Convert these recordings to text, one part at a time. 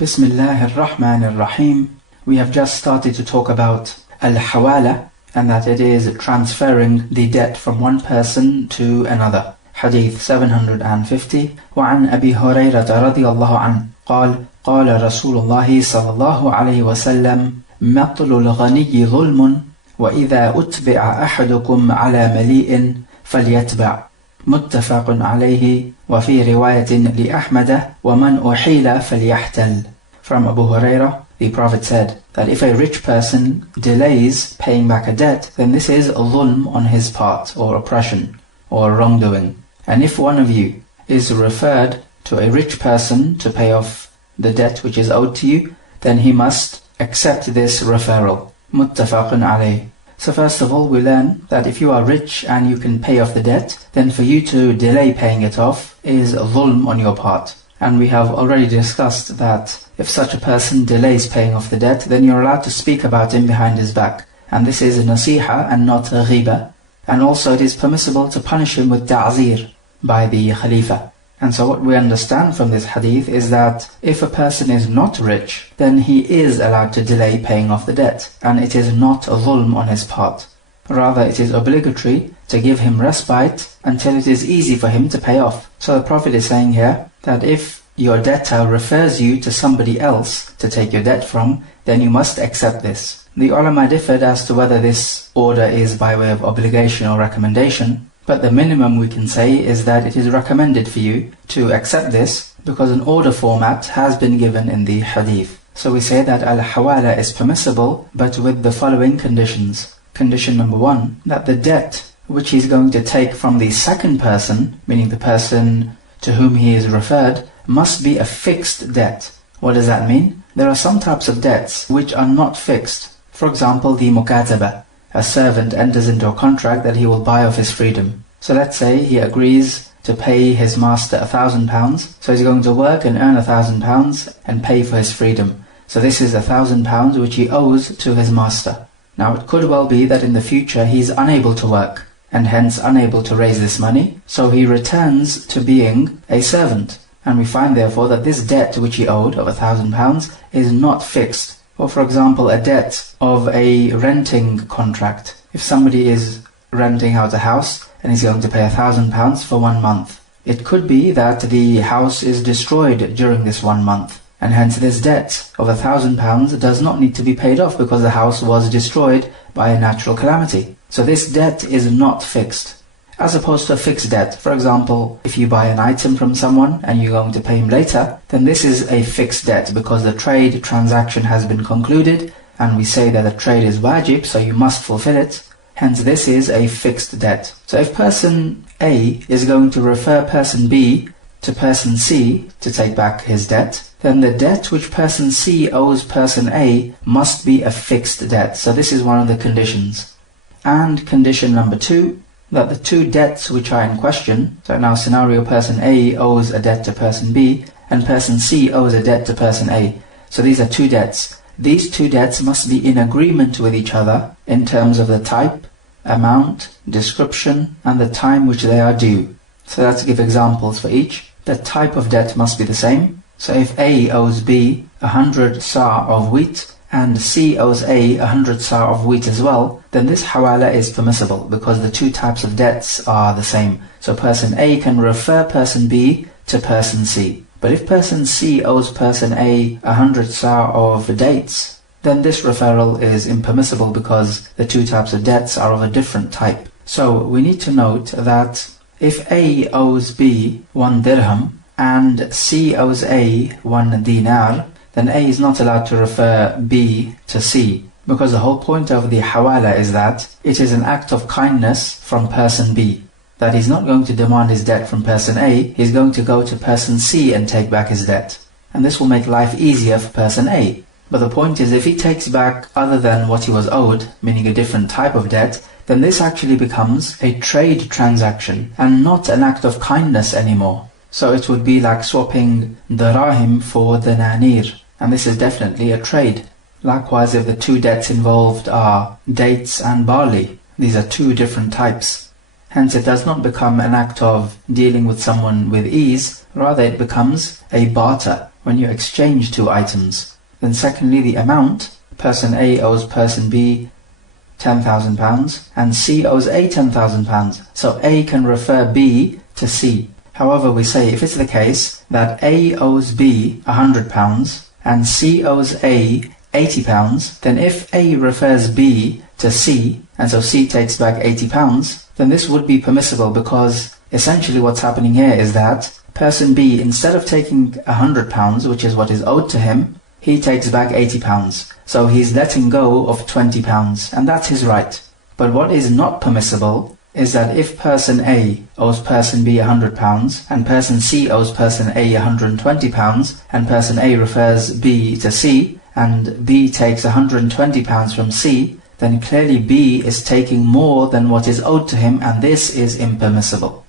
Bismillahir Rahmanir Rahim. We have just started to talk about al-hawaala, and that it is transferring the debt from one person to another. Hadith 750. وعن أبي هريرة رضي الله عنه قال قال رسول الله صلى الله عليه وسلم مطل الغني ظلم وإذا أتبع أحدكم على مليء فليتبع. متفق عليه وفي رواية لأحمد ومن أحيل فليحتل. From Abu Hurairah, the Prophet said that if a rich person delays paying back a debt, then this is dhulm on his part, or oppression, or wrongdoing. And if one of you is referred to a rich person to pay off the debt which is owed to you, then he must accept this referral. Muttafaqun alayhi. So first of all, we learn that if you are rich and you can pay off the debt, then for you to delay paying it off is dhulm on your part. And we have already discussed that if such a person delays paying off the debt, then you're allowed to speak about him behind his back. And this is a nasiha and not a ghiba. And also it is permissible to punish him with ta'zir by the Khalifa. And so what we understand from this hadith is that if a person is not rich, then he is allowed to delay paying off the debt, and it is not a dhulm on his part. Rather, it is obligatory to give him respite until it is easy for him to pay off. So the Prophet is saying here that if your debtor refers you to somebody else to take your debt from, then you must accept this. The ulama differed as to whether this order is by way of obligation or recommendation, but the minimum we can say is that it is recommended for you to accept this because an order format has been given in the hadith. So we say that al-hawaala is permissible, but with the following conditions. Condition number one, that the debt which he's going to take from the second person, meaning the person to whom he is referred, must be a fixed debt. What does that mean? There are some types of debts which are not fixed. For example, the mukataba. A servant enters into a contract that he will buy off his freedom. So let's say he agrees to pay his master £1,000. So he's going to work and earn £1,000 and pay for his freedom. So this is £1,000 which he owes to his master. Now it could well be that in the future he's unable to work and hence unable to raise this money. So he returns to being a servant. And we find therefore that this debt which he owed of £1,000 is not fixed. Or for example, a debt of a renting contract. If somebody is renting out a house and is going to pay £1,000 for 1 month, it could be that the house is destroyed during this 1 month, and hence this debt of £1,000 does not need to be paid off because the house was destroyed by a natural calamity. So this debt is not fixed, as opposed to a fixed debt. For example, if you buy an item from someone and you're going to pay him later, then this is a fixed debt because the trade transaction has been concluded and we say that the trade is wajib, so you must fulfill it. Hence this is a fixed debt. So if person A is going to refer person B to person C to take back his debt, then the debt which person C owes person A must be a fixed debt. So this is one of the conditions. And condition number two, that the two debts which are in question, so now scenario person A owes a debt to person B and person C owes a debt to person A. So these are two debts. These two debts must be in agreement with each other in terms of the type, amount, description and the time which they are due. So let's give examples for each. The type of debt must be the same. So if A owes B 100 sa of wheat and C owes A 100 sa of wheat as well, then this hawaala is permissible because the two types of debts are the same. So person A can refer person B to person C. But if person C owes person A 100 sa of dates, then this referral is impermissible because the two types of debts are of a different type. So we need to note that if A owes B 1 dirham and C owes A 1 dinar, then A is not allowed to refer B to C, because the whole point of the hawaala is that it is an act of kindness from person B, that he's not going to demand his debt from person A, he's going to go to person C and take back his debt. And this will make life easier for person A. But the point is, if he takes back other than what he was owed, meaning a different type of debt, then this actually becomes a trade transaction and not an act of kindness anymore. So it would be like swapping dirahim for dinanir, and this is definitely a trade. Likewise, if the two debts involved are dates and barley, these are two different types. Hence it does not become an act of dealing with someone with ease, rather it becomes a barter. when you exchange two items. Then secondly, the amount. Person A owes person B £10,000 and C owes A £10,000. So A can refer B to C. However, we say if it's the case that A owes B £100 and C owes A £80, then if A refers B to C, and so C takes back £80, then this would be permissible, because essentially what's happening here is that person B, instead of taking £100, which is what is owed to him, he takes back £80. So he's letting go of £20, and that's his right. But what is not permissible is that if person A owes person B £100 and person C owes person A £120 and person A refers B to C and B takes £120 from C, then clearly B is taking more than what is owed to him, and this is impermissible.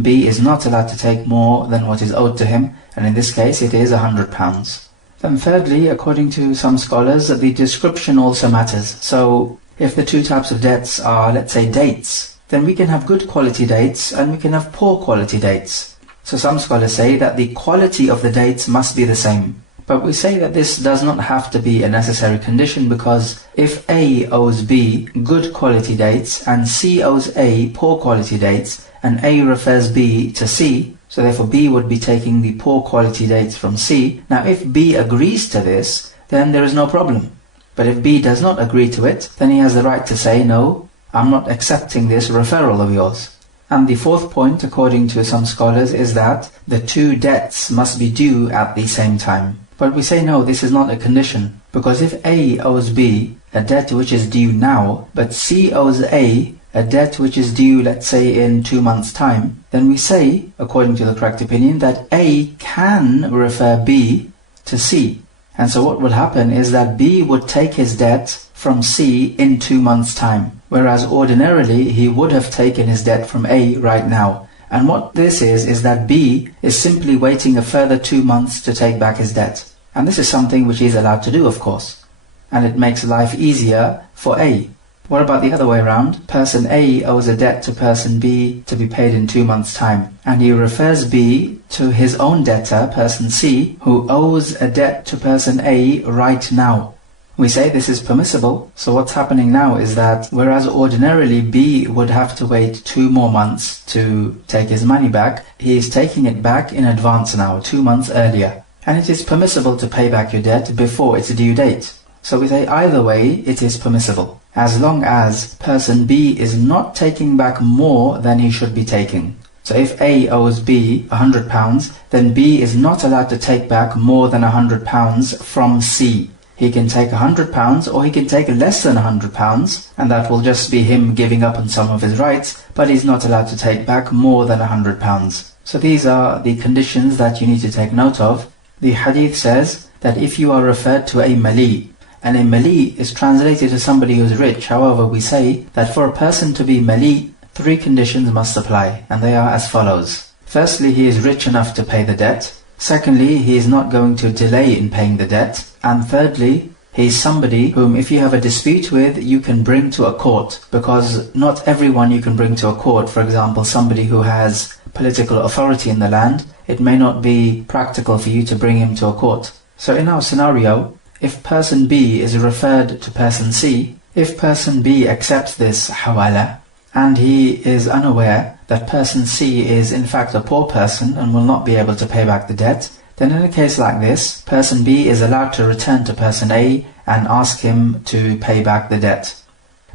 B is not allowed to take more than what is owed to him, and in this case it is £100. Then thirdly, according to some scholars, the description also matters. So if the two types of debts are, let's say, dates, then we can have good quality dates and we can have poor quality dates. So some scholars say that the quality of the dates must be the same. But we say that this does not have to be a necessary condition, because if A owes B good quality dates and C owes A poor quality dates and A refers B to C, so therefore B would be taking the poor quality dates from C. Now if B agrees to this, then there is no problem. But if B does not agree to it, then he has the right to say, no, I'm not accepting this referral of yours. And the fourth point, according to some scholars, is that the two debts must be due at the same time. But we say no, this is not a condition, because if A owes B a debt which is due now, but C owes A a debt which is due, let's say, in 2 months' time, then we say, according to the correct opinion, that A can refer B to C. And so what would happen is that B would take his debt from C in 2 months' time, whereas ordinarily he would have taken his debt from A right now. And what this is that B is simply waiting a further 2 months to take back his debt. And this is something which he's allowed to do, of course. And it makes life easier for A. What about the other way around? Person A owes a debt to person B to be paid in 2 months' time, and he refers B to his own debtor, person C, who owes a debt to person A right now. We say this is permissible, so what's happening now is that whereas ordinarily B would have to wait 2 more months to take his money back, he is taking it back in advance now, 2 months earlier. And it is permissible to pay back your debt before its due date. So we say either way it is permissible, as long as person B is not taking back more than he should be taking. So if A owes B £100, then B is not allowed to take back more than £100 from C. He can take £100 or he can take less than £100, and that will just be him giving up on some of his rights, but he's not allowed to take back more than £100. So these are the conditions that you need to take note of. The hadith says that if you are referred to a mali, and a mali is translated to somebody who is rich, however we say that for a person to be mali, 3 conditions must apply, and they are as follows. Firstly, he is rich enough to pay the debt. Secondly, he is not going to delay in paying the debt. And thirdly, he is somebody whom if you have a dispute with, you can bring to a court, because not everyone you can bring to a court. For example, somebody who has political authority in the land, it may not be practical for you to bring him to a court. So in our scenario, if person B is referred to person C, if person B accepts this hawaala, and he is unaware that person C is in fact a poor person and will not be able to pay back the debt, then in a case like this, person B is allowed to return to person A and ask him to pay back the debt.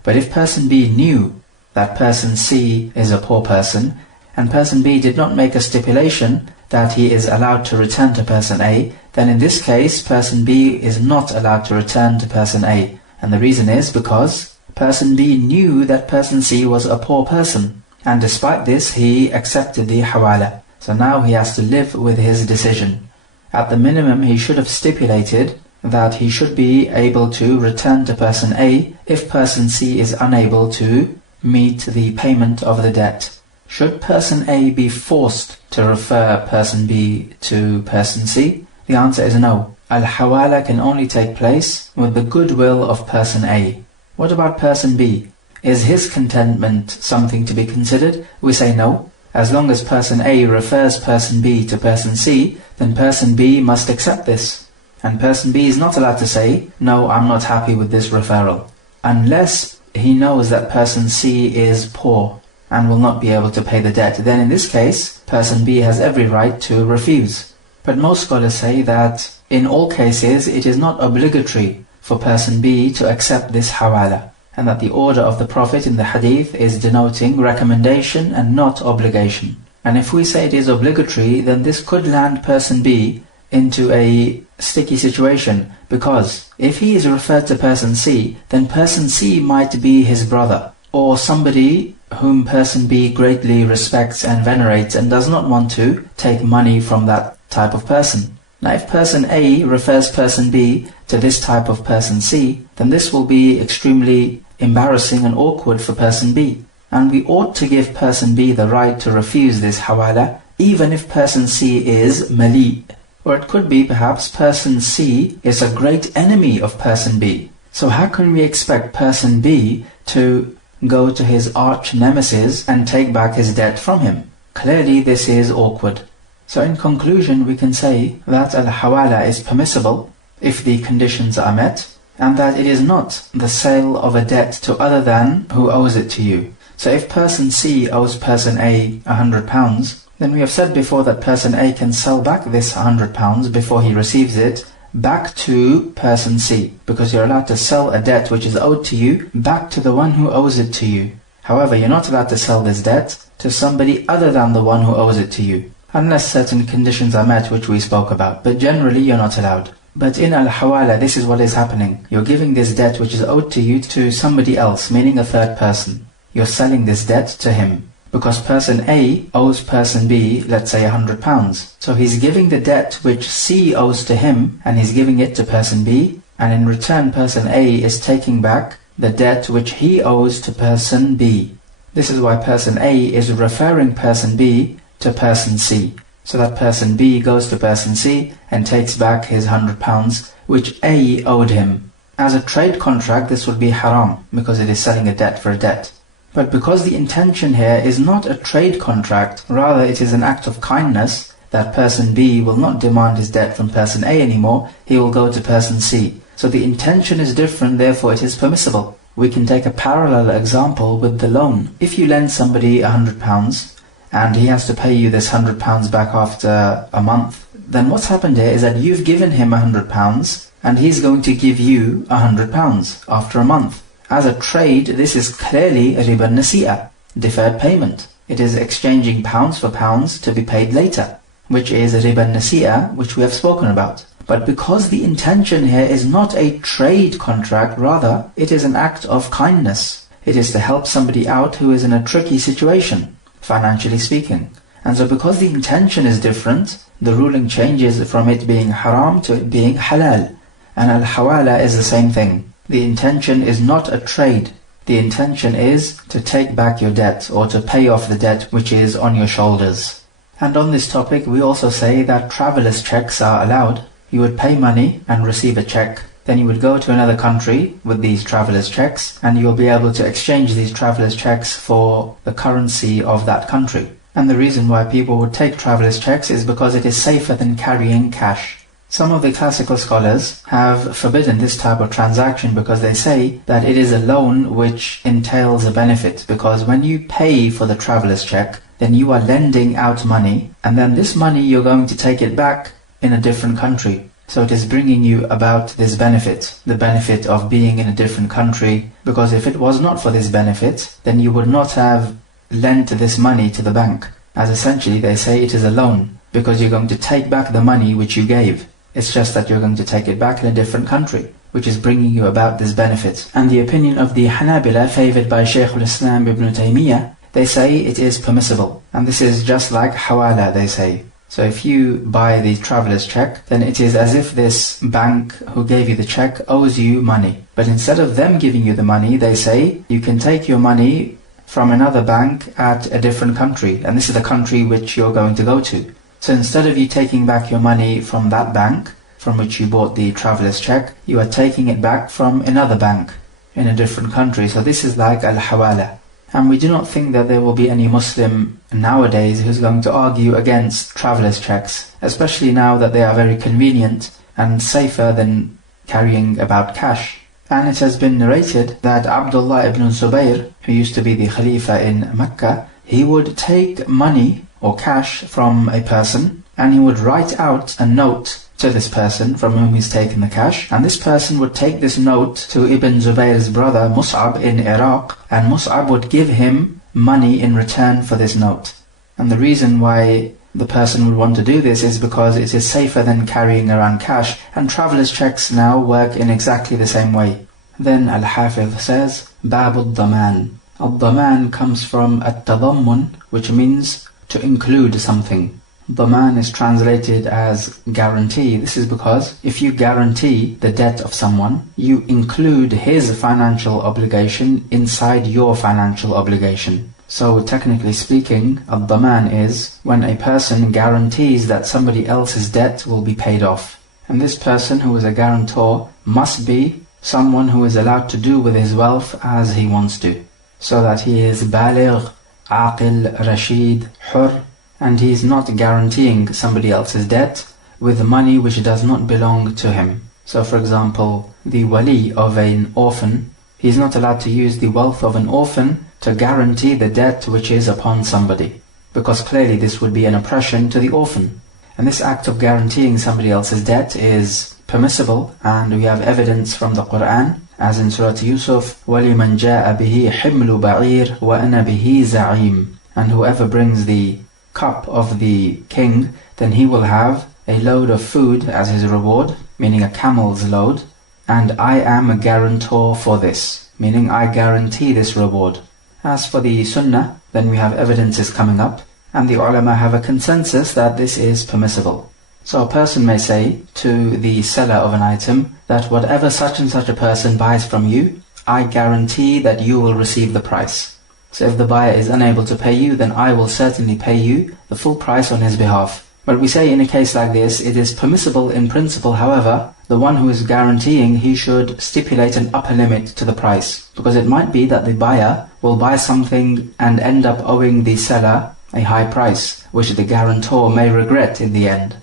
But if person B knew that person C is a poor person, and person B did not make a stipulation that he is allowed to return to person A, then in this case, person B is not allowed to return to person A. And the reason is because person B knew that person C was a poor person, and despite this, he accepted the hawaala. So now he has to live with his decision. At the minimum, he should have stipulated that he should be able to return to person A if person C is unable to meet the payment of the debt. Should person A be forced to refer person B to person C? The answer is no. Al-hawaala can only take place with the goodwill of person A. What about person B? Is his contentment something to be considered? We say no. As long as person A refers person B to person C, then person B must accept this. And person B is not allowed to say, no, I'm not happy with this referral, unless he knows that person C is poor and will not be able to pay the debt. Then in this case, person B has every right to refuse. But most scholars say that in all cases it is not obligatory for person B to accept this hawaala, and that the order of the Prophet in the hadith is denoting recommendation and not obligation. And if we say it is obligatory, then this could land person B into a sticky situation, because if he is referred to person C, then person C might be his brother, or somebody whom person B greatly respects and venerates and does not want to take money from that type of person. Now if person A refers person B to this type of person C, then this will be extremely embarrassing and awkward for person B. And we ought to give person B the right to refuse this hawaala, even if person C is mali. Or it could be perhaps person C is a great enemy of person B. So how can we expect person B to go to his arch nemesis and take back his debt from him? Clearly this is awkward. So in conclusion, we can say that al-hawaala is permissible if the conditions are met, and that it is not the sale of a debt to other than who owes it to you. So if person C owes person A £100, then we have said before that person A can sell back this £100 before he receives it back to person C, because you're allowed to sell a debt which is owed to you back to the one who owes it to you. Hahowever, you're not allowed to sell this debt to somebody other than the one who owes it to you, unless certain conditions are met which we spoke about, but generally you're not allowed. But in al-hawaala, this is what is happening. You're giving this debt which is owed to you to somebody else, meaning a third person. You're selling this debt to him, because person A owes person B, let's say £100. So he's giving the debt which C owes to him, and he's giving it to person B, and in return person A is taking back the debt which he owes to person B. This is why person A is referring person B to person C, so that person B goes to person C and takes back his £100 which A owed him. As a trade contract, this would be haram, because it is selling a debt for a debt. But because the intention here is not a trade contract, rather it is an act of kindness, that person B will not demand his debt from person A anymore, he will go to person C. So the intention is different, therefore it is permissible. We can take a parallel example with the loan. If you lend somebody £100, and he has to pay you this £100 back after a month, then what's happened here is that you've given him £100, and he's going to give you £100 after a month. As a trade, this is clearly riba nasi'a, deferred payment. It is exchanging pounds for pounds to be paid later, which is riba nasi'a, which we have spoken about. But because the intention here is not a trade contract, rather it is an act of kindness. It is to help somebody out who is in a tricky situation, financially speaking. And so because the intention is different, the ruling changes from it being haram to it being halal. And al-hawaala is the same thing. The intention is not a trade. The intention is to take back your debt, or to pay off the debt which is on your shoulders. And on this topic, we also say that travelers' checks are allowed. You would pay money and receive a check. Then you would go to another country with these travelers' checks, and you'll be able to exchange these travelers' checks for the currency of that country. And the reason why people would take travelers' checks is because it is safer than carrying cash. Some of the classical scholars have forbidden this type of transaction because they say that it is a loan which entails a benefit, because when you pay for the traveller's check, then you are lending out money, and then this money you're going to take it back in a different country. So it is bringing you about this benefit, the benefit of being in a different country, because if it was not for this benefit, then you would not have lent this money to the bank, as essentially they say it is a loan, because you're going to take back the money which you gave. It's just that you're going to take it back in a different country, which is bringing you about this benefit. And the opinion of the hanaabila, favored by Shaykh al-Islam ibn Taymiyyah, they say it is permissible. And this is just like hawaala, they say. So if you buy the traveller's check, then it is as if this bank who gave you the check owes you money. But instead of them giving you the money, they say you can take your money from another bank at a different country, and this is the country which you're going to go to. So instead of you taking back your money from that bank from which you bought the traveller's check, you are taking it back from another bank in a different country. So this is like al-hawaala. And we do not think that there will be any Muslim nowadays who's going to argue against traveller's checks, especially now that they are very convenient and safer than carrying about cash. And it has been narrated that Abdullah ibn Zubayr, who used to be the Khalifa in Mecca, he would take money or cash from a person and he would write out a note to this person from whom he's taken the cash, and this person would take this note to Ibn Zubayr's brother Mus'ab in Iraq, and Mus'ab would give him money in return for this note. And the reason why the person would want to do this is because it is safer than carrying around cash, and traveller's checks now work in exactly the same way. Then Al-Hafiz says, Babul Daman. Al-Daman comes from At-Tadammun, which means to include something. Daman is translated as guarantee. This is because if you guarantee the debt of someone, you include his financial obligation inside your financial obligation. So technically speaking, Ad-Daman is when a person guarantees that somebody else's debt will be paid off. And this person who is a guarantor must be someone who is allowed to do with his wealth as he wants to. So that he is baligh, aqil, rashid, hur, and he is not guaranteeing somebody else's debt with money which does not belong to him. So for example, the wali of an orphan, he is not allowed to use the wealth of an orphan to guarantee the debt which is upon somebody, because clearly this would be an oppression to the orphan. And this act of guaranteeing somebody else's debt is permissible, and we have evidence from the Quran, as in Surah Yusuf, وَلِمَنْ جَاءَ بِهِ حِمْلُ بَعِيرٍ وَأَنَا بِهِ زَعِيمٌ. And whoever brings the cup of the king, then he will have a load of food as his reward, meaning a camel's load, and I am a guarantor for this, meaning I guarantee this reward. As for the sunnah, then we have evidences coming up, and the ulama have a consensus that this is permissible. So a person may say to the seller of an item that whatever such and such a person buys from you, I guarantee that you will receive the price. So if the buyer is unable to pay you, then I will certainly pay you the full price on his behalf. But we say in a case like this, it is permissible in principle. However, the one who is guaranteeing, he should stipulate an upper limit to the price. Because it might be that the buyer will buy something and end up owing the seller a high price, which the guarantor may regret in the end.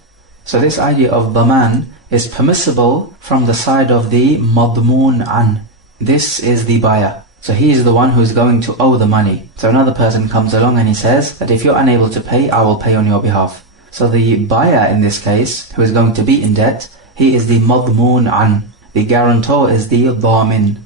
So this idea of daman is permissible from the side of the madmoon an. This is the buyer. So he is the one who is going to owe the money. So another person comes along and he says that if you're unable to pay, I will pay on your behalf. So the buyer in this case, who is going to be in debt, he is the madmoon an. The guarantor is the dhamin.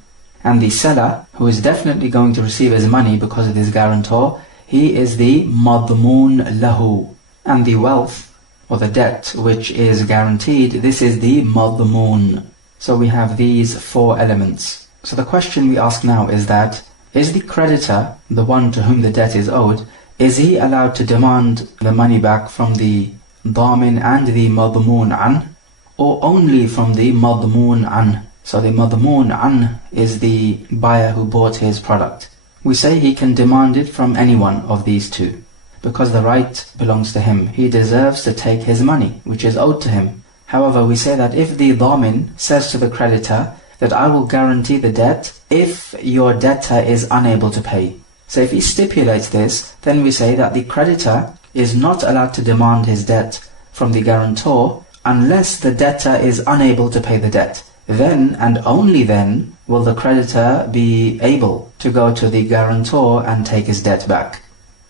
And the seller, who is definitely going to receive his money because of his guarantor, he is the madmoon lahu. And the wealth, or the debt which is guaranteed, this is the madmoon. So we have these four elements. So the question we ask now is that, is the creditor, the one to whom the debt is owed, is he allowed to demand the money back from the dhamin and the madmoon an, or only from the madmoon an? So the madmoon an is the buyer who bought his product. We say he can demand it from any one of these two, because the right belongs to him. He deserves to take his money, which is owed to him. However, we say that if the dhamin says to the creditor that I will guarantee the debt if your debtor is unable to pay. So if he stipulates this, then we say that the creditor is not allowed to demand his debt from the guarantor unless the debtor is unable to pay the debt. Then and only then will the creditor be able to go to the guarantor and take his debt back,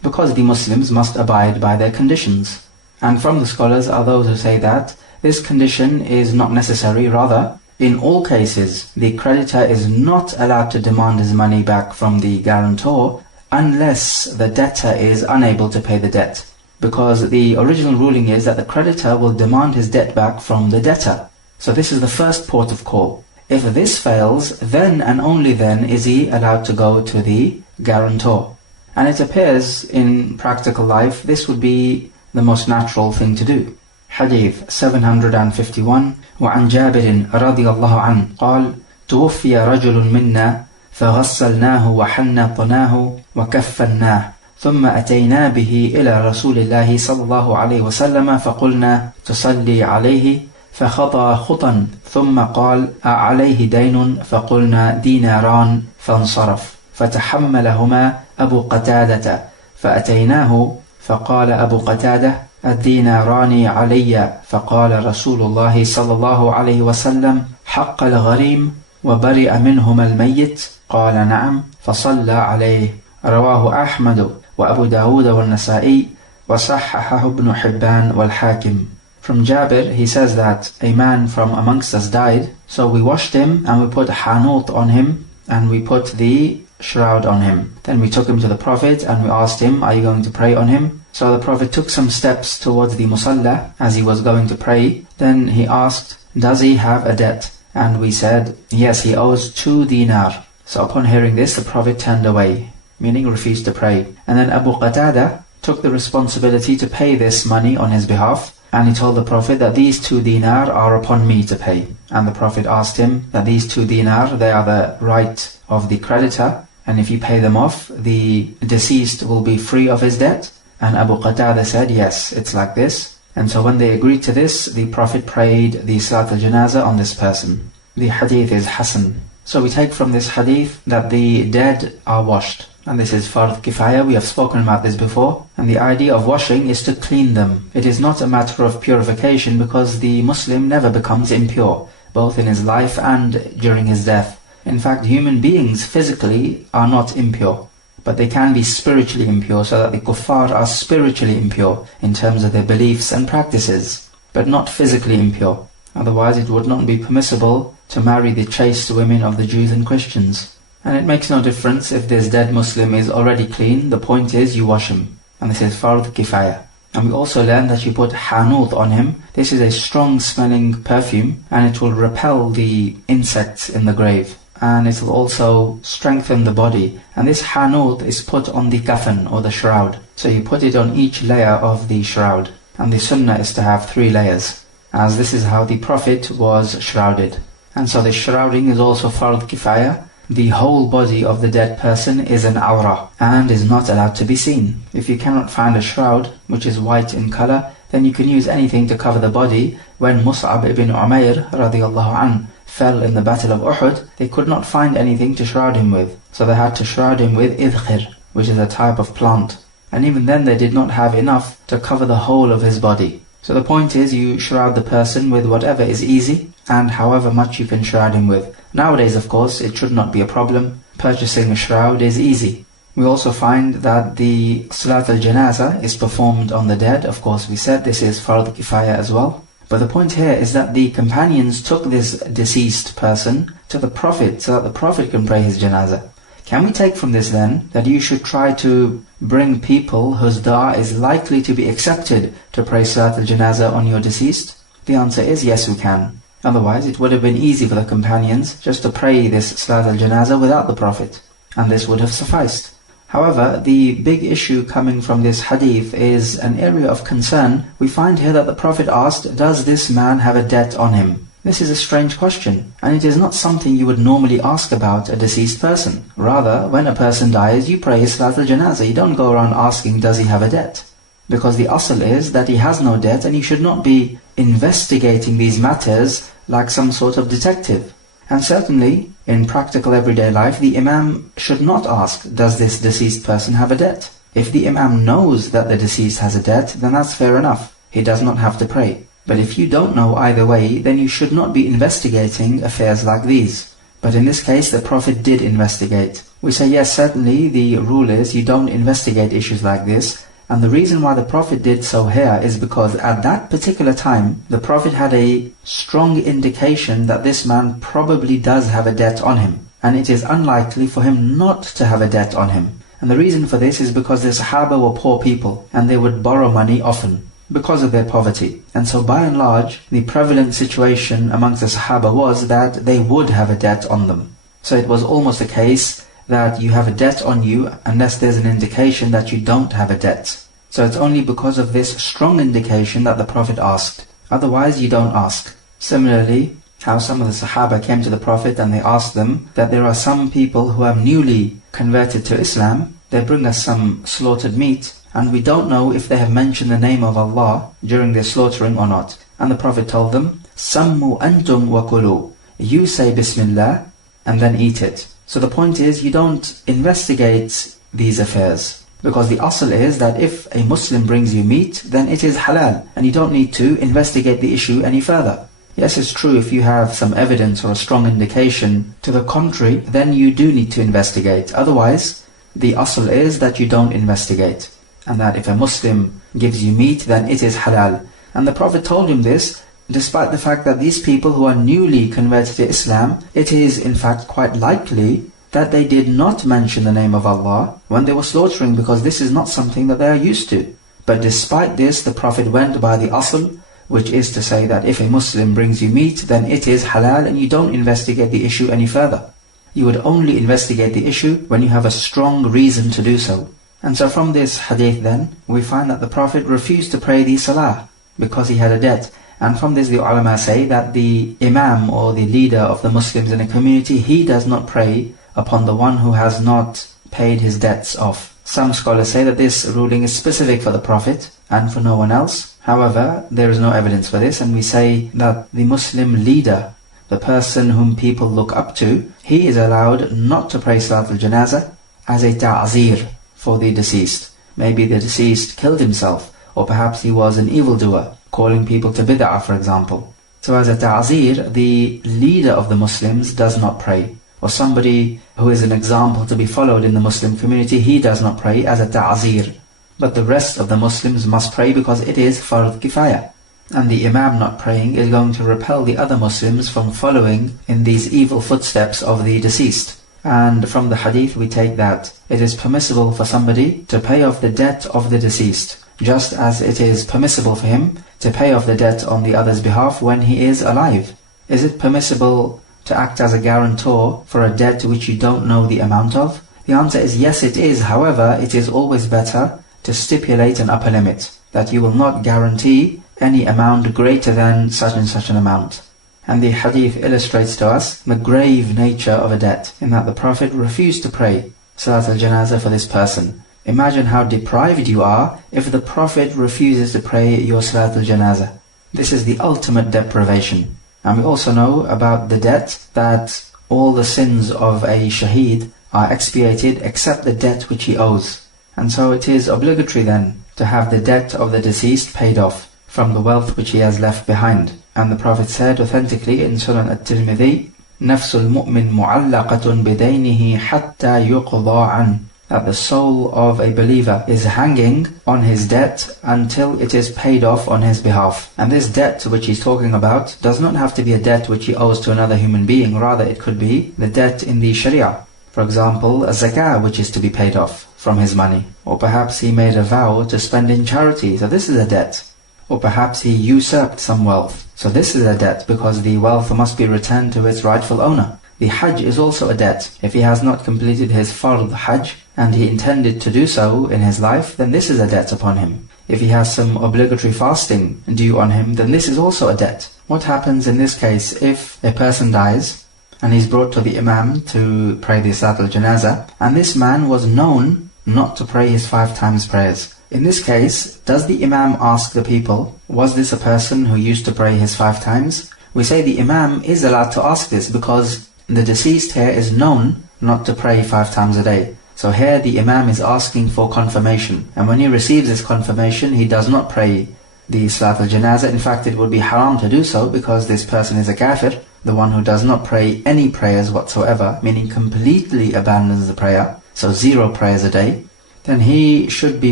because the Muslims must abide by their conditions. And from the scholars are those who say that this condition is not necessary, rather, in all cases, the creditor is not allowed to demand his money back from the guarantor unless the debtor is unable to pay the debt. Because the original ruling is that the creditor will demand his debt back from the debtor. So this is the first port of call. If this fails, then and only then is he allowed to go to the guarantor. And it appears in practical life this would be the most natural thing to do. Hadith 751. وعن جابر رضي الله عنه قال توفي رجل منا فغسلناه وحنطناه وكفناه ثم أتينا به إلى رسول الله صلى الله عليه وسلم فقلنا تصلي عليه فخطى خطا ثم قال أعليه دين فقلنا ديناران فانصرف فتحملهما أبو قتادة فأتيناه فقال أبو قتادة الديناران علي فقال رسول الله صلى الله عليه وسلم حق الغريم وبرئ منهما الميت قال نعم فصلى عليه. رواه أحمد وأبو داود والنسائي وصححه ابن حبان والحاكم. From Jabir, he says that a man from amongst us died, so we washed him and we put hanut on him and we put the shroud on him. Then we took him to the Prophet and we asked him, are you going to pray on him? So the Prophet took some steps towards the musalla as he was going to pray. Then he asked, does he have a debt? And we said, yes, he owes 2 dinar. So upon hearing this, the Prophet turned away, meaning refused to pray. And then Abu Qatada took the responsibility to pay this money on his behalf. And he told the Prophet that these 2 dinar are upon me to pay. And the Prophet asked him that these 2 dinar, they are the right of the creditor. And if you pay them off, the deceased will be free of his debt. And Abu Qatada said, yes, it's like this. And so when they agreed to this, the Prophet prayed the Salat al-Janazah on this person. The hadith is Hasan. So we take from this hadith that the dead are washed. And this is fard kifaya, we have spoken about this before. And the idea of washing is to clean them. It is not a matter of purification because the Muslim never becomes impure, both in his life and during his death. In fact, human beings physically are not impure, but they can be spiritually impure, so that the kuffar are spiritually impure in terms of their beliefs and practices, but not physically impure. Otherwise it would not be permissible to marry the chaste women of the Jews and Christians. And it makes no difference if this dead Muslim is already clean, the point is you wash him. And this is fard kifaya. And we also learn that you put hanut on him. This is a strong smelling perfume and it will repel the insects in the grave. And it will also strengthen the body. And this hanut is put on the kafan or the shroud. So you put it on each layer of the shroud. And the sunnah is to have 3 layers, as this is how the Prophet was shrouded. And so the shrouding is also fard kifaya. The whole body of the dead person is an awrah and is not allowed to be seen. If you cannot find a shroud which is white in color, then you can use anything to cover the body. When Mus'ab ibn Umair radiallahu anh fell in the battle of Uhud, they could not find anything to shroud him with. So they had to shroud him with idkhir, which is a type of plant. And even then they did not have enough to cover the whole of his body. So the point is you shroud the person with whatever is easy and however much you can shroud him with. Nowadays, of course, it should not be a problem. Purchasing a shroud is easy. We also find that the Salat al-Janazah is performed on the dead. Of course, we said this is fard kifaya as well. But the point here is that the companions took this deceased person to the Prophet so that the Prophet can pray his janazah. Can we take from this then that you should try to bring people whose dua is likely to be accepted to pray Salat al-Janazah on your deceased? The answer is yes, we can. Otherwise, it would have been easy for the companions just to pray this Salat al-Janazah without the Prophet, and this would have sufficed. However, the big issue coming from this hadith is an area of concern. We find here that the Prophet asked, does this man have a debt on him? This is a strange question, and it is not something you would normally ask about a deceased person. Rather, when a person dies, you pray his Salat al-Janazah. You don't go around asking, does he have a debt? Because the asl is that he has no debt, and you should not be investigating these matters like some sort of detective. And certainly, in practical everyday life, the Imam should not ask, does this deceased person have a debt? If the Imam knows that the deceased has a debt, then that's fair enough. He does not have to pray. But if you don't know either way, then you should not be investigating affairs like these. But in this case, the Prophet did investigate. We say, yes, certainly the rule is you don't investigate issues like this. And the reason why the Prophet did so here is because at that particular time, the Prophet had a strong indication that this man probably does have a debt on him. And it is unlikely for him not to have a debt on him. And the reason for this is because the Sahaba were poor people and they would borrow money often because of their poverty. And so by and large, the prevalent situation amongst the Sahaba was that they would have a debt on them. So it was almost a case that you have a debt on you unless there's an indication that you don't have a debt. So it's only because of this strong indication that the Prophet asked. Otherwise you don't ask. Similarly, how some of the Sahaba came to the Prophet and they asked them that there are some people who have newly converted to Islam. They bring us some slaughtered meat and we don't know if they have mentioned the name of Allah during their slaughtering or not. And the Prophet told them, Sammu antum wa kulu. You say Bismillah and then eat it. So the point is, you don't investigate these affairs. Because the asl is that if a Muslim brings you meat, then it is halal, and you don't need to investigate the issue any further. Yes, it's true, if you have some evidence or a strong indication to the contrary, then you do need to investigate. Otherwise, the asl is that you don't investigate. And that if a Muslim gives you meat, then it is halal. And the Prophet told him this, despite the fact that these people who are newly converted to Islam, it is in fact quite likely that they did not mention the name of Allah when they were slaughtering, because this is not something that they are used to. But despite this, the Prophet went by the asl, which is to say that if a Muslim brings you meat, then it is halal, and you don't investigate the issue any further. You would only investigate the issue when you have a strong reason to do so. And so from this hadith then, we find that the Prophet refused to pray the salah because he had a debt. And from this the ulama say that the imam or the leader of the Muslims in a community, he does not pray upon the one who has not paid his debts off. Some scholars say that this ruling is specific for the Prophet and for no one else. However, there is no evidence for this, and we say that the Muslim leader, the person whom people look up to, he is allowed not to pray Salat al-Janazah as a ta'zir for the deceased. Maybe the deceased killed himself, or perhaps he was an evildoer, calling people to bid'ah, for example. So as a ta'zir, the leader of the Muslims does not pray. Or somebody who is an example to be followed in the Muslim community, he does not pray as a ta'zir. But the rest of the Muslims must pray because it is fard kifaya. And the imam not praying is going to repel the other Muslims from following in these evil footsteps of the deceased. And from the hadith we take that it is permissible for somebody to pay off the debt of the deceased, just as it is permissible for him to pay off the debt on the other's behalf when he is alive. Is it permissible to act as a guarantor for a debt which you don't know the amount of? The answer is yes, it is. However, it is always better to stipulate an upper limit, that you will not guarantee any amount greater than such and such an amount. And the hadith illustrates to us the grave nature of a debt, in that the Prophet refused to pray Salat al-Janazah for this person. Imagine how deprived you are if the Prophet refuses to pray your Salat al-Janazah. This is the ultimate deprivation. And we also know about the debt that all the sins of a shaheed are expiated except the debt which he owes. And so it is obligatory then to have the debt of the deceased paid off from the wealth which he has left behind. And the Prophet said authentically in Sunan at-Tirmidhi, نَفْسُ الْمُؤْمِنِ مُعَلَّقَةٌ بِدَيْنِهِ حَتَّى يُقْضَى عَنْهُ, that the soul of a believer is hanging on his debt until it is paid off on his behalf. And this debt which he's talking about does not have to be a debt which he owes to another human being, rather it could be the debt in the Sharia. For example, a zakah which is to be paid off from his money. Or perhaps he made a vow to spend in charity, so this is a debt. Or perhaps he usurped some wealth, so this is a debt because the wealth must be returned to its rightful owner. The Hajj is also a debt. If he has not completed his fard Hajj, and he intended to do so in his life, then this is a debt upon him. If he has some obligatory fasting due on him, then this is also a debt. What happens in this case if a person dies and he's brought to the imam to pray the Salat al-Janazah, and this man was known not to pray his 5 times prayers? In this case, does the imam ask the people, was this a person who used to pray his 5 times? We say the imam is allowed to ask this because the deceased here is known not to pray 5 times a day. So here the imam is asking for confirmation. And when he receives this confirmation, he does not pray the Salat al-Janazah. In fact, it would be haram to do so because this person is a kafir, the one who does not pray any prayers whatsoever, meaning completely abandons the prayer, so 0 prayers a day. Then he should be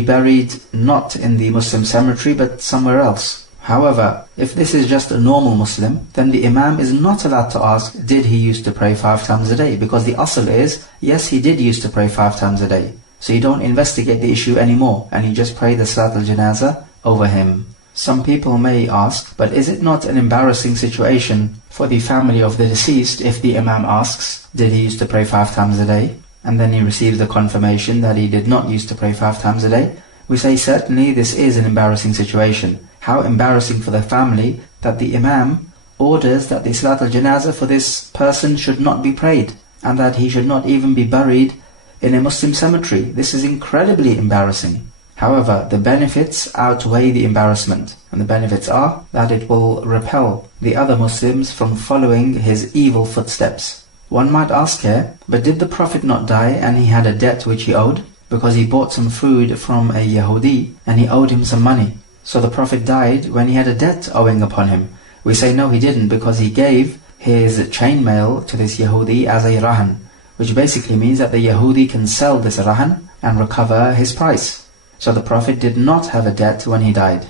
buried not in the Muslim cemetery but somewhere else. However, if this is just a normal Muslim, then the imam is not allowed to ask, did he used to pray 5 times a day? Because the asl is, yes, he did used to pray 5 times a day. So you don't investigate the issue anymore, and you just pray the Salat al-Janazah over him. Some people may ask, but is it not an embarrassing situation for the family of the deceased if the imam asks, did he used to pray 5 times a day? And then he receives the confirmation that he did not used to pray 5 times a day? We say certainly this is an embarrassing situation. How embarrassing for the family that the imam orders that the Salat al-Janazah for this person should not be prayed, and that he should not even be buried in a Muslim cemetery. This is incredibly embarrassing. However, the benefits outweigh the embarrassment, and the benefits are that it will repel the other Muslims from following his evil footsteps. One might ask here, but did the Prophet not die and he had a debt which he owed? because he bought some food from a Yahudi and he owed him some money. So the Prophet died when he had a debt owing upon him. We say no, he didn't, because he gave his chainmail to this Yahudi as a rahan, which basically means that the Yahudi can sell this rahan and recover his price. So the Prophet did not have a debt when he died.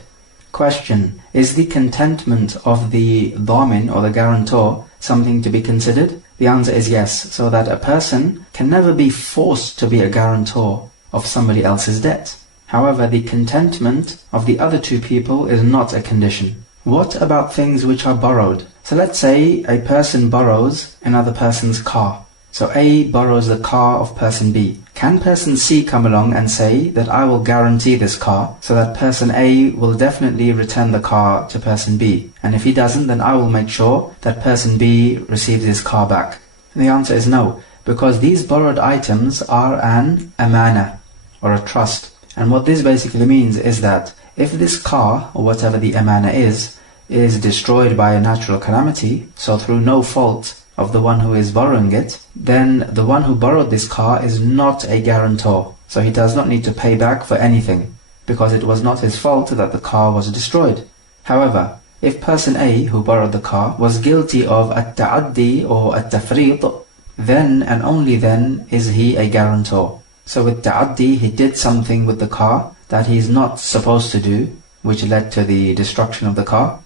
Question: is the contentment of the dhamin or the guarantor something to be considered? The answer is yes, so that a person can never be forced to be a guarantor of somebody else's debt. However, the contentment of the other two people is not a condition. What about things which are borrowed? So let's say a person borrows another person's car. So A borrows the car of person B. Can person C come along and say that I will guarantee this car so that person A will definitely return the car to person B? And if he doesn't, then I will make sure that person B receives his car back. And the answer is no, because these borrowed items are an amana, or a trust. And what this basically means is that if this car, or whatever the amana is destroyed by a natural calamity, so through no fault of the one who is borrowing it, then the one who borrowed this car is not a guarantor. So he does not need to pay back for anything, because it was not his fault that the car was destroyed. However, if person A, who borrowed the car, was guilty of at-ta'addi or at-tafriq, then and only then is he a guarantor. So with ta'addi, he did something with the car that he is not supposed to do, which led to the destruction of the car.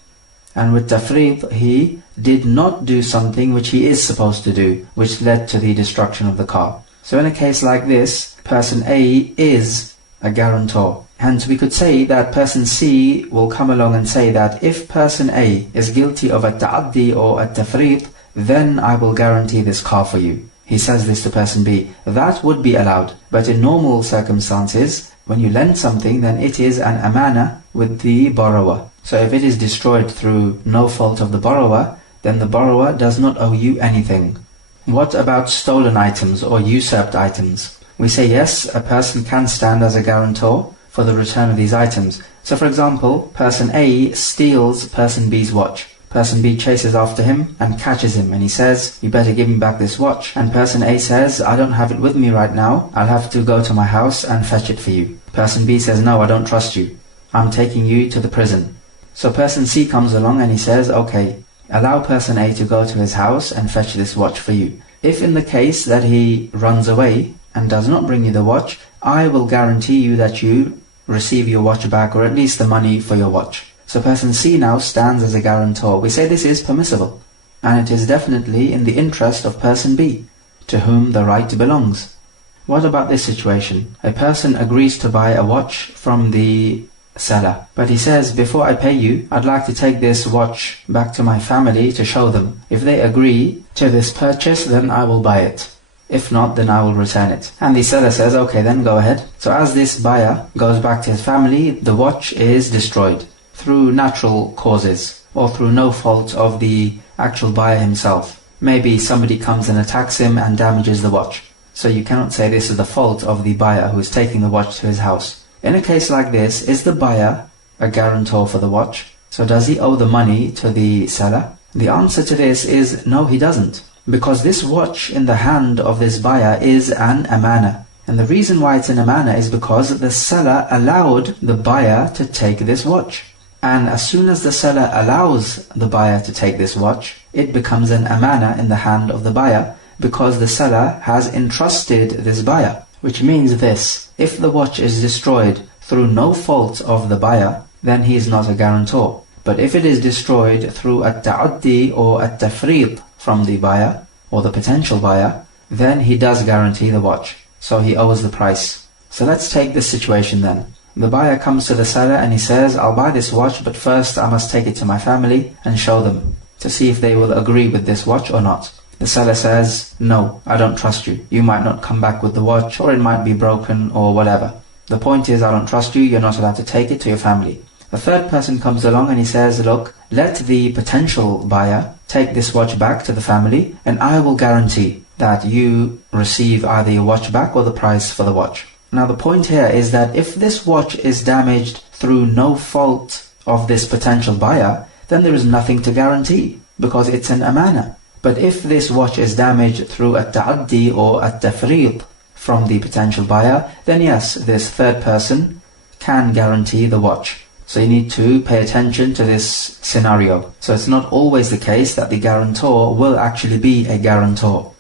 And with tafriq, he did not do something which he is supposed to do, which led to the destruction of the car. So in a case like this, person A is a guarantor. Hence we could say that person C will come along and say that if person A is guilty of a ta'addi or a tafriq, then I will guarantee this car for you. He says this to person B. That would be allowed. But in normal circumstances, when you lend something, then it is an amana with the borrower. So if it is destroyed through no fault of the borrower, then the borrower does not owe you anything. What about stolen items or usurped items? We say yes, a person can stand as a guarantor for the return of these items. So for example, person A steals person B's watch. Person B chases after him and catches him, and he says, you better give me back this watch. And person A says, I don't have it with me right now, I'll have to go to my house and fetch it for you. Person B says, no, I don't trust you, I'm taking you to the prison. So person C comes along and he says, okay, allow person A to go to his house and fetch this watch for you. If in the case that he runs away and does not bring you the watch, I will guarantee you that you receive your watch back, or at least the money for your watch. So person C now stands as a guarantor. We say this is permissible, and it is definitely in the interest of person B, to whom the right belongs. What about this situation? A person agrees to buy a watch from the seller, but he says, before I pay you, I'd like to take this watch back to my family to show them. If they agree to this purchase, then I will buy it. If not, then I will return it. And the seller says, okay, then go ahead. So as this buyer goes back to his family, the watch is destroyed through natural causes or through no fault of the actual buyer himself. Maybe somebody comes and attacks him and damages the watch. So you cannot say this is the fault of the buyer who is taking the watch to his house. In a case like this, is the buyer a guarantor for the watch? So does he owe the money to the seller? The answer to this is no, he doesn't. Because this watch in the hand of this buyer is an amana. And the reason why it's an amana is because the seller allowed the buyer to take this watch. And as soon as the seller allows the buyer to take this watch, it becomes an amana in the hand of the buyer, because the seller has entrusted this buyer. Which means this: if the watch is destroyed through no fault of the buyer, then he is not a guarantor. But if it is destroyed through at-ta'addi or at-tafriq from the buyer or the potential buyer, then he does guarantee the watch. So he owes the price. So let's take this situation then. The buyer comes to the seller and he says, I'll buy this watch, but first I must take it to my family and show them to see if they will agree with this watch or not. The seller says, no, I don't trust you. You might not come back with the watch, or it might be broken, or whatever. The point is, I don't trust you, you're not allowed to take it to your family. The third person comes along and he says, look, let the potential buyer take this watch back to the family, and I will guarantee that you receive either your watch back or the price for the watch. Now the point here is that if this watch is damaged through no fault of this potential buyer, then there is nothing to guarantee, because it's an amana. But if this watch is damaged through a ta'addi or a tafriq from the potential buyer, then yes, this third person can guarantee the watch. So you need to pay attention to this scenario. So it's not always the case that the guarantor will actually be a guarantor.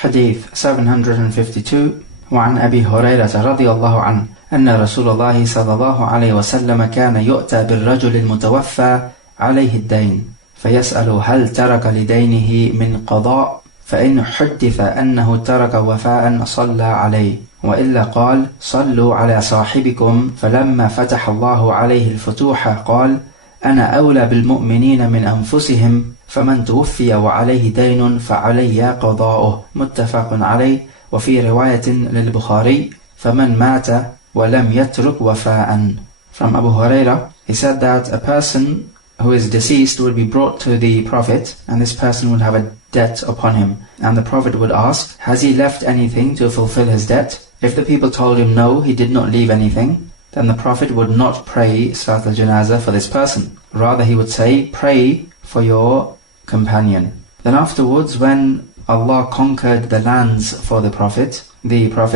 Hadith 752. وعن أبي هريرة رضي الله عنه أن رسول الله صلى الله عليه وسلم كان يؤتى بالرجل المتوفى عليه الدين فيسأل هل ترك لدينه من قضاء فإن حدث أنه ترك وفاء صلى عليه وإلا قال صلوا على صاحبكم فلما فتح الله عليه الفتوح قال أنا أولى بالمؤمنين من أنفسهم فمن توفي وعليه دين فعلي قضاؤه متفق عليه وفي رواية للبخاري فمن مات ولم يترك وفاء. From Abu Huraira, he said that a person who is deceased would be brought to the Prophet, and this person would have a debt upon him. And the Prophet would ask, has he left anything to fulfill his debt? If the people told him no, he did not leave anything, then the Prophet would not pray Salat al-Janazah for this person. Rather he would say, pray for your companion. Then afterwards, when Allah conquered the lands for the Prophet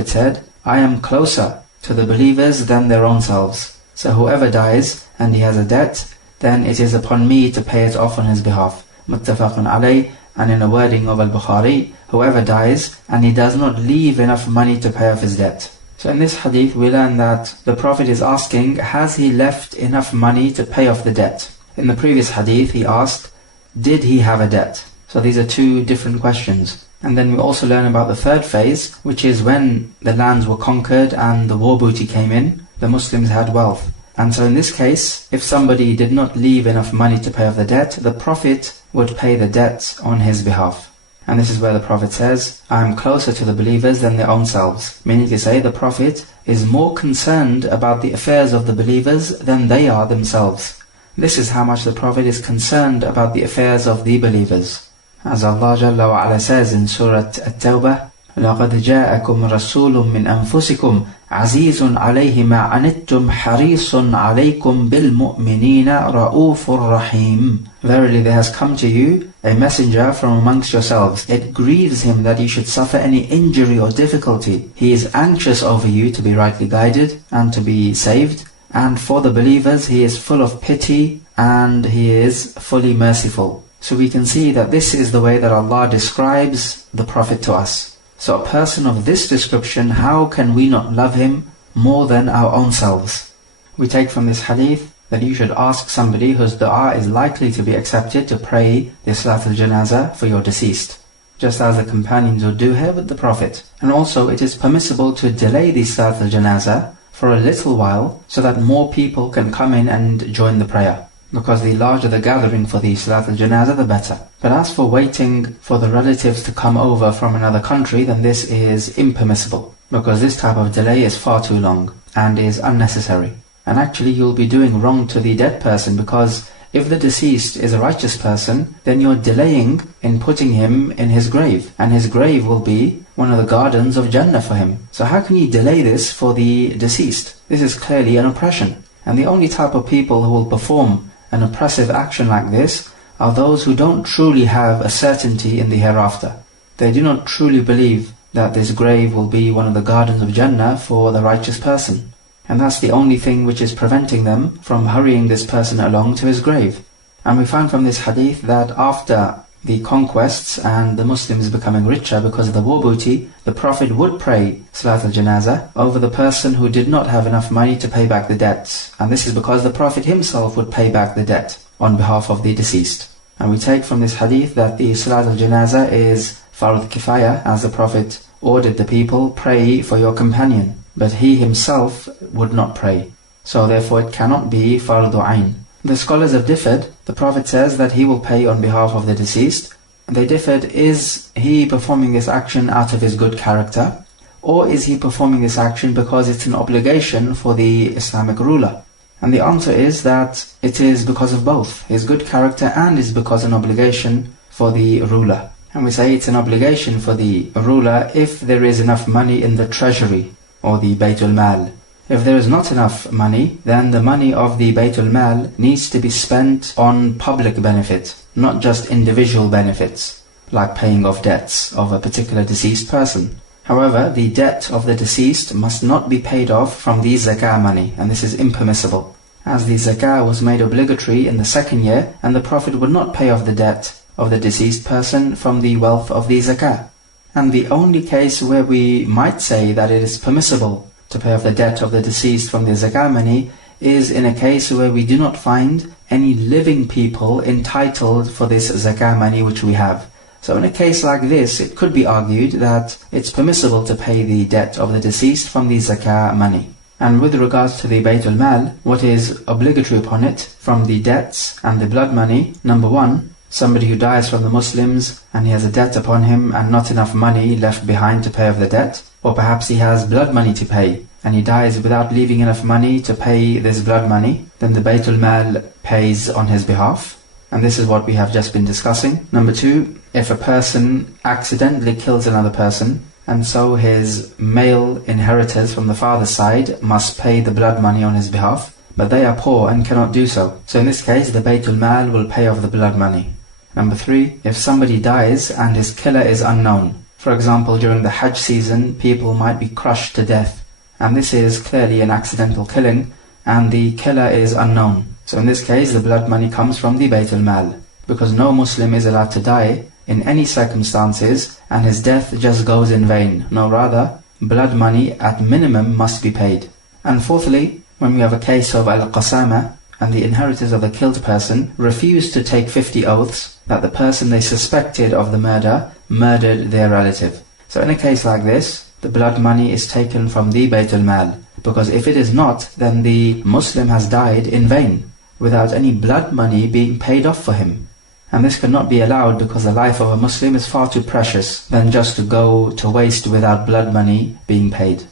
said, I am closer to the believers than their own selves. So whoever dies and he has a debt, then it is upon me to pay it off on his behalf. Muttafaqun alayh. And in the wording of Al-Bukhari, whoever dies and he does not leave enough money to pay off his debt. So in this hadith we learn that the Prophet is asking, has he left enough money to pay off the debt? In the previous hadith he asked, did he have a debt? So these are two different questions. And then we also learn about the third phase, which is when the lands were conquered and the war booty came in, the Muslims had wealth. And so in this case, if somebody did not leave enough money to pay off the debt, the Prophet would pay the debt on his behalf. And this is where the Prophet says, I am closer to the believers than their own selves. Meaning to say, the Prophet is more concerned about the affairs of the believers than they are themselves. This is how much the Prophet is concerned about the affairs of the believers. As Allah Jalla wa Ala says in Surah At-Tawbah, لَقَدْ جَاءَكُمْ رَسُولٌ مِّنْ أَنفُسِكُمْ عَزِيزٌ عَلَيْهِ مَا عَنِتُّمْ حَرِيصٌ عَلَيْكُمْ بِالْمُؤْمِنِينَ رَؤُوفٌ رَحِيمٌ. Verily there has come to you a messenger from amongst yourselves. It grieves him that you should suffer any injury or difficulty. He is anxious over you to be rightly guided and to be saved. And for the believers he is full of pity and he is fully merciful. So we can see that this is the way that Allah describes the Prophet to us. So a person of this description, how can we not love him more than our own selves? We take from this hadith that you should ask somebody whose dua is likely to be accepted to pray the Salat al-Janazah for your deceased, just as the companions would do here with the Prophet. And also it is permissible to delay the Salat al-Janazah for a little while so that more people can come in and join the prayer. Because the larger the gathering for the Salat al-Janazah, the better. But as for waiting for the relatives to come over from another country, then this is impermissible. Because this type of delay is far too long and is unnecessary. And actually you'll be doing wrong to the dead person, because if the deceased is a righteous person, then you're delaying in putting him in his grave. And his grave will be one of the gardens of Jannah for him. So how can you delay this for the deceased? This is clearly an oppression. And the only type of people who will perform an oppressive action like this are those who don't truly have a certainty in the hereafter. They do not truly believe that this grave will be one of the gardens of Jannah for the righteous person. And that's the only thing which is preventing them from hurrying this person along to his grave. And we find from this hadith that after the conquests and the Muslims becoming richer because of the war booty, the Prophet would pray Salat al-Janazah over the person who did not have enough money to pay back the debts. And this is because the Prophet himself would pay back the debt on behalf of the deceased. And we take from this hadith that the Salat al-Janazah is fard kifaya, as the Prophet ordered the people, pray for your companion. But he himself would not pray. So therefore it cannot be fardu ayn. The scholars have differed. The Prophet says that he will pay on behalf of the deceased. They differed, is he performing this action out of his good character? Or is he performing this action because it's an obligation for the Islamic ruler? And the answer is that it is because of both, his good character and is because an obligation for the ruler. And we say it's an obligation for the ruler if there is enough money in the treasury or the Baytul Mal. If there is not enough money, then the money of the Baytul Mal needs to be spent on public benefit, not just individual benefits, like paying off debts of a particular deceased person. However, the debt of the deceased must not be paid off from the zakah money, and this is impermissible, as the zakah was made obligatory in the second year, and the Prophet would not pay off the debt of the deceased person from the wealth of the zakah. And the only case where we might say that it is permissible to pay off the debt of the deceased from the zakah money is in a case where we do not find any living people entitled for this zakah money which we have. So in a case like this, it could be argued that it's permissible to pay the debt of the deceased from the zakah money. And with regards to the Baytul Mal, what is obligatory upon it from the debts and the blood money, number one, somebody who dies from the Muslims and he has a debt upon him and not enough money left behind to pay off the debt, or perhaps he has blood money to pay and he dies without leaving enough money to pay this blood money, then the Baytul Mal pays on his behalf. And this is what we have just been discussing. Number two, if a person accidentally kills another person, and so his male inheritors from the father's side must pay the blood money on his behalf, but they are poor and cannot do so. So in this case, the Baytul Mal will pay off the blood money. Number three, if somebody dies and his killer is unknown. For example, during the Hajj season, people might be crushed to death, and this is clearly an accidental killing, and the killer is unknown. So in this case, the blood money comes from the Baytul Mal, because no Muslim is allowed to die in any circumstances and his death just goes in vain. No, rather, blood money at minimum must be paid. And fourthly, when we have a case of al-qasama and the inheritors of the killed person refuse to take 50 oaths that the person they suspected of the murder murdered their relative. So in a case like this, the blood money is taken from the Baytul Mal, because if it is not, then the Muslim has died in vain, without any blood money being paid off for him. And this cannot be allowed, because the life of a Muslim is far too precious than just to go to waste without blood money being paid.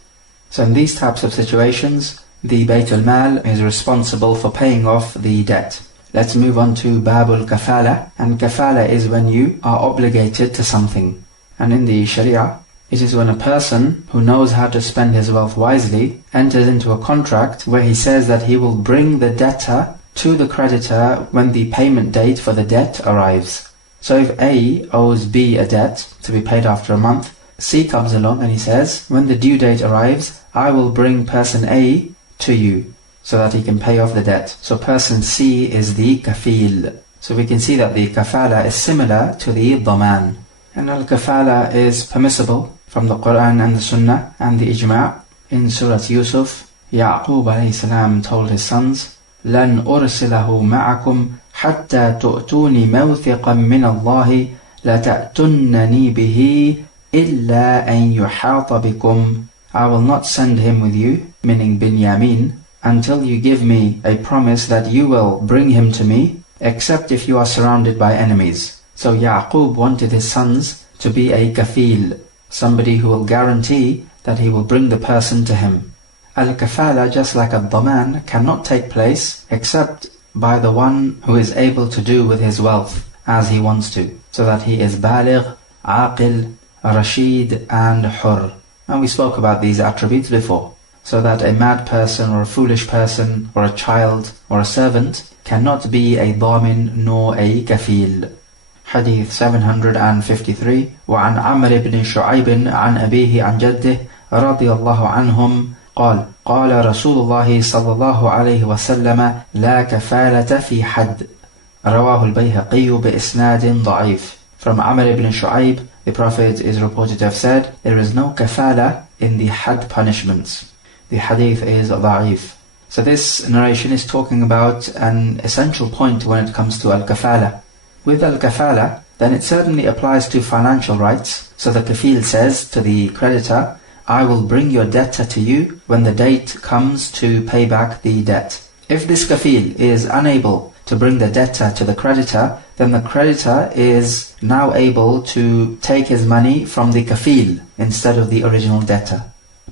So in these types of situations, the Baytul Mal is responsible for paying off the debt. Let's move on to Babul Kaffala. And Kafala is when you are obligated to something. And in the Sharia, it is when a person who knows how to spend his wealth wisely enters into a contract where he says that he will bring the debtor to the creditor when the payment date for the debt arrives. So if A owes B a debt to be paid after a month, C comes along and he says, when the due date arrives, I will bring person A to you so that he can pay off the debt. So person C is the kafeel. So we can see that the kafala is similar to the daman. And al-kafala is permissible from the Quran and the Sunnah and the Ijma'. In Surah Yusuf, Ya'qub alayhi salam told his sons, لن أرسله معكم حتى تؤتوني موثقا من الله لتأتنني به إلا أن يحاط بكم. I will not send him with you, meaning Binyamin, until you give me a promise that you will bring him to me, except if you are surrounded by enemies. So Ya'qub wanted his sons to be a kafeel, somebody who will guarantee that he will bring the person to him. Al-kafala, just like al-daman, cannot take place except by the one who is able to do with his wealth as he wants to, so that he is baligh, aqil, rashid and hur. And we spoke about these attributes before. So that a mad person or a foolish person or a child or a servant cannot be a damin nor a kafeel. Hadith 753. وعن عمرو بن شعيب عن أبيه عن جده رضي الله عنهم قال قال رسول الله صلى الله عليه وسلم لا كفالة في حد. رواه البيهقي بإسناد ضعيف. From Amr ibn Shu'aib, the Prophet is reported to have said, there is no kafala in the had punishments. The hadith is da'if. So this narration is talking about an essential point when it comes to al-kafala. With al-kafala, then it certainly applies to financial rights. So the kafeel says to the creditor, I will bring your debtor to you when the date comes to pay back the debt. If this kafeel is unable to bring the debtor to the creditor, then the creditor is now able to take his money from the kafeel instead of the original debtor.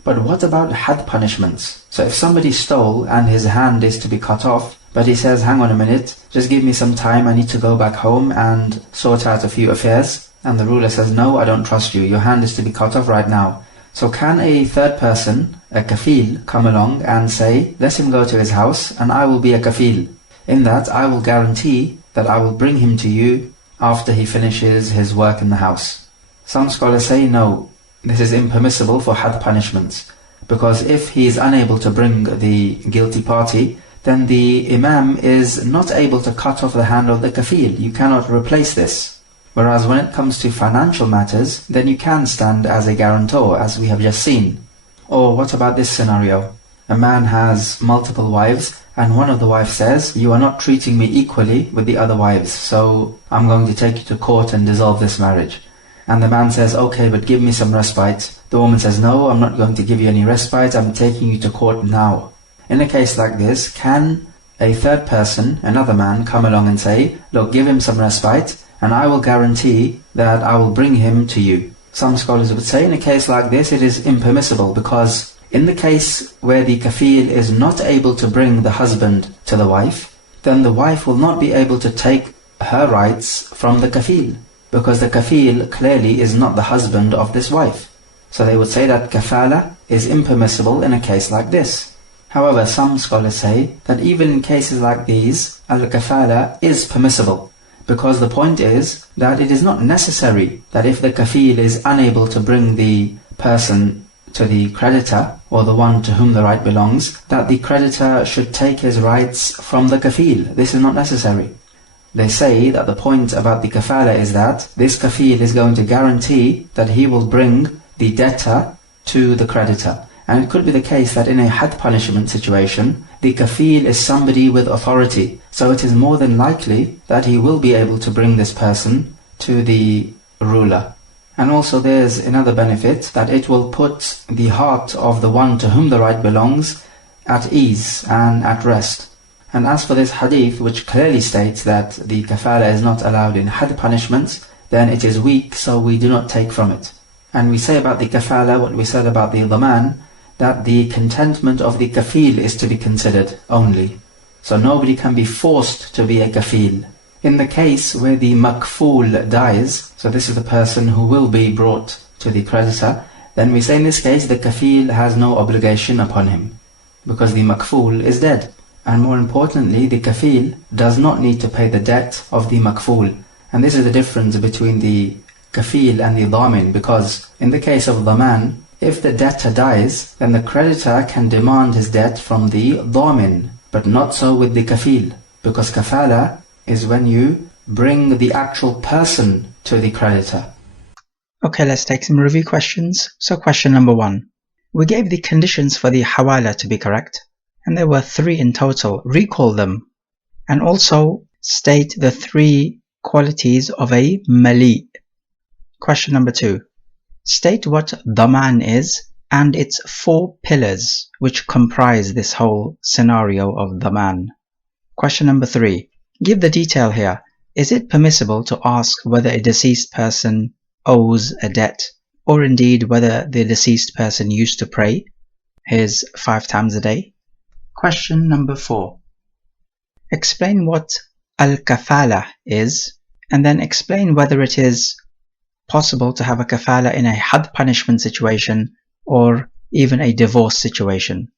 But what about had punishments? So if somebody stole and his hand is to be cut off, but he says, hang on a minute, just give me some time, I need to go back home and sort out a few affairs. And the ruler says, no, I don't trust you, your hand is to be cut off right now. So can a third person, a kafeel, come along and say, let him go to his house and I will be a kafeel. In that, I will guarantee that I will bring him to you after he finishes his work in the house. Some scholars say no. this is impermissible for had punishments. Because if he is unable to bring the guilty party, then the imam is not able to cut off the hand of the kafeel. You cannot replace this. Whereas when it comes to financial matters, then you can stand as a guarantor, as we have just seen. Or what about this scenario? A man has multiple wives, and one of the wives says, "You are not treating me equally with the other wives, so I'm going to take you to court and dissolve this marriage." And the man says, "Okay, but give me some respite." The woman says, "No, I'm not going to give you any respite, I'm taking you to court now." In a case like this, can a third person, another man, come along and say, "Look, give him some respite, and I will guarantee that I will bring him to you"? Some scholars would say in a case like this it is impermissible, because in the case where the kafeel is not able to bring the husband to the wife, then the wife will not be able to take her rights from the kafeel, because the kafeel clearly is not the husband of this wife. So they would say that kafala is impermissible in a case like this. However, some scholars say that even in cases like these, al-kafala is permissible, because the point is that it is not necessary that if the kafeel is unable to bring the person to the creditor, or the one to whom the right belongs, that the creditor should take his rights from the kafeel. This is not necessary. They say that the point about the kafala is that this kafeel is going to guarantee that he will bring the debtor to the creditor. And it could be the case that in a had punishment situation, the kafeel is somebody with authority, so it is more than likely that he will be able to bring this person to the ruler. And also there's another benefit, that it will put the heart of the one to whom the right belongs at ease and at rest. And as for this hadith, which clearly states that the kafala is not allowed in had punishments, then it is weak, so we do not take from it. And we say about the kafala what we said about the dhaman, that the contentment of the kafeel is to be considered only. So nobody can be forced to be a kafeel. In the case where the makfool dies, so this is the person who will be brought to the creditor, then we say in this case the kafeel has no obligation upon him, because the makfool is dead. And more importantly, the kafeel does not need to pay the debt of the makfool. And this is the difference between the kafeel and the dhamin, because in the case of dhaman, if the debtor dies, then the creditor can demand his debt from the dhamin, but not so with the kafeel, because kafala is when you bring the actual person to the creditor. Okay, let's take some review questions. So question number 1. We gave the conditions for the hawaala to be correct, and there were 3 in total. Recall them, and also state the 3 qualities of a mali. Question number 2. State what dhaman is and its 4 pillars which comprise this whole scenario of dhaman. Question number 3. Give the detail here. Is it permissible to ask whether a deceased person owes a debt, or indeed whether the deceased person used to pray his 5 times a day? Question number 4. Explain what al-kafala is, and then explain whether it is possible to have a kafala in a had punishment situation or even a divorce situation.